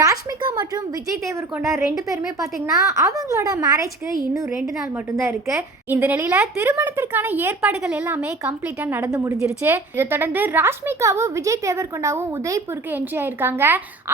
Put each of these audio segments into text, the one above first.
ராஷ்மிகா மற்றும் விஜய் தேவர்கொண்டா 2 பேருமே பார்த்தீங்கன்னா, அவங்களோட மேரேஜ்க்கு இன்னும் 2 நாள் மட்டும் தான் இருக்கு. இந்த நிலையில திருமணத்திற்கான ஏற்பாடுகள் எல்லாமே கம்ப்ளீட்டா நடந்து முடிஞ்சிருச்சு. இதைத் தொடர்ந்து ராஷ்மிகாவும் விஜய் தேவர்கொண்டாவும் உதய்பூருக்கு என்ட்ரி ஆயிருக்காங்க.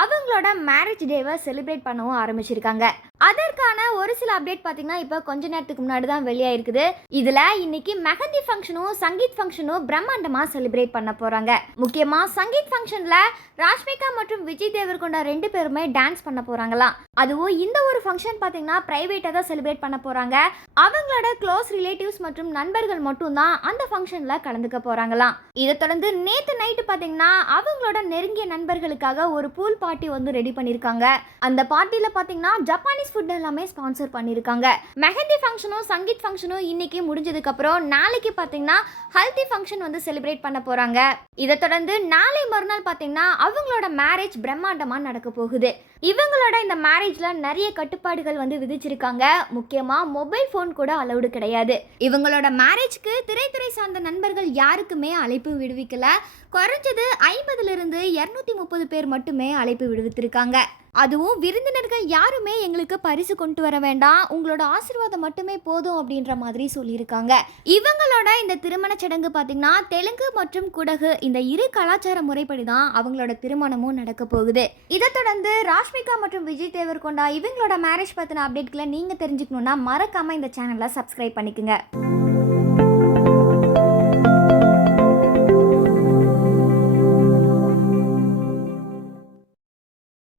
அவங்களோட மேரேஜ் டேவை செலிப்ரேட் பண்ணவும் ஆரம்பிச்சிருக்காங்க. அதற்கான ஒரு சில அப்டேட் பார்த்தீங்கன்னா, இப்போ கொஞ்ச நேரத்துக்கு முன்னாடி தான் வெளியாயிருக்குது. இதுல இன்னைக்கு மெஹந்தி ஃபங்க்ஷனும் சங்கீத் ஃபங்க்ஷனும் பிரம்மாண்டமா செலிப்ரேட் பண்ண போறாங்க. முக்கியமா சங்கீத் ஃபங்க்ஷன்ல ராஷ்மிகா மற்றும் விஜய் தேவர்கொண்டா 2 பேருமே டான்ஸ் பண்ண போறாங்களாம். அதுவும் இந்த ஒரு ஃபங்க்ஷன் பார்த்தீங்கன்னா பிரைவேட்டா தான் செலிப்ரேட் பண்ண போறாங்க. அவங்களோட க்ளோஸ் ரிலேட்டிவ்ஸ் மற்றும் நண்பர்கள் மட்டும் தான் அந்த ஃபங்க்ஷன்ல கலந்துக்க போறாங்களாம். இதை தொடர்ந்து நேத்து நைட்டு பார்த்தீங்கன்னா, அவங்களோட நெருங்கிய நண்பர்களுக்காக ஒரு பூல் பார்ட்டி வந்து ரெடி பண்ணிருக்காங்க. அந்த பார்ட்டியில பார்த்தீங்கன்னா ஜப்பானீஸ் ஃபுட் எல்லாமே ஸ்பான்சர் பண்ணிருக்காங்க. மெஹந்தி ஃபங்க்ஷனும் சங்கீத் ஃபங்க்ஷனும் இன்னைக்கு முடிஞ்சதுக்கு அப்புறம் நாளைக்கு பார்த்தீங்கன்னா ஹல்தி ஃபங்க்ஷன் வந்து செலிப்ரேட் பண்ண போறாங்க. இதை தொடர்ந்து நாளை மறுநாள் பார்த்தீங்கன்னா அவங்களோட மேரேஜ் பிரம்மாண்டமா நடக்க போகுது. இவங்களோட இந்த மேரேஜ்ல நிறைய கட்டுப்பாடுகள் வந்து விதிச்சிருக்காங்க. முக்கியமா மொபைல் போன் கூட அலௌடு கிடையாது. இவங்களோட மேரேஜ்க்கு திரைத்துறை சார்ந்த நண்பர்கள் யாருக்குமே அழைப்பு விடுவிக்கல. குறைஞ்சது 50லிருந்து 230 பேர் மட்டுமே அழைப்பு விடுவித்திருக்காங்க. அதுவும் விருந்தினர்கள் யாருமே எங்களுக்கு பரிசு கொண்டு வர வேண்டாம், உங்களோட ஆசீர்வாதம் மட்டுமே போதும் அப்படின்ற மாதிரி சொல்லியிருக்காங்க. இவங்களோட இந்த திருமண சடங்கு பார்த்தீங்கன்னா தெலுங்கு மற்றும் குடகு இந்த இரு கலாச்சார முறைப்படி தான் அவங்களோட திருமணமும் நடக்க போகுது. இதை தொடர்ந்து ராஷ்மிகா மற்றும் விஜய் தேவர்கொண்டா இவங்களோட மேரேஜ் பற்றின அப்டேட்களை நீங்கள் தெரிஞ்சுக்கணுன்னா மறக்காம இந்த சேனலை சப்ஸ்கிரைப் பண்ணிக்கோங்க.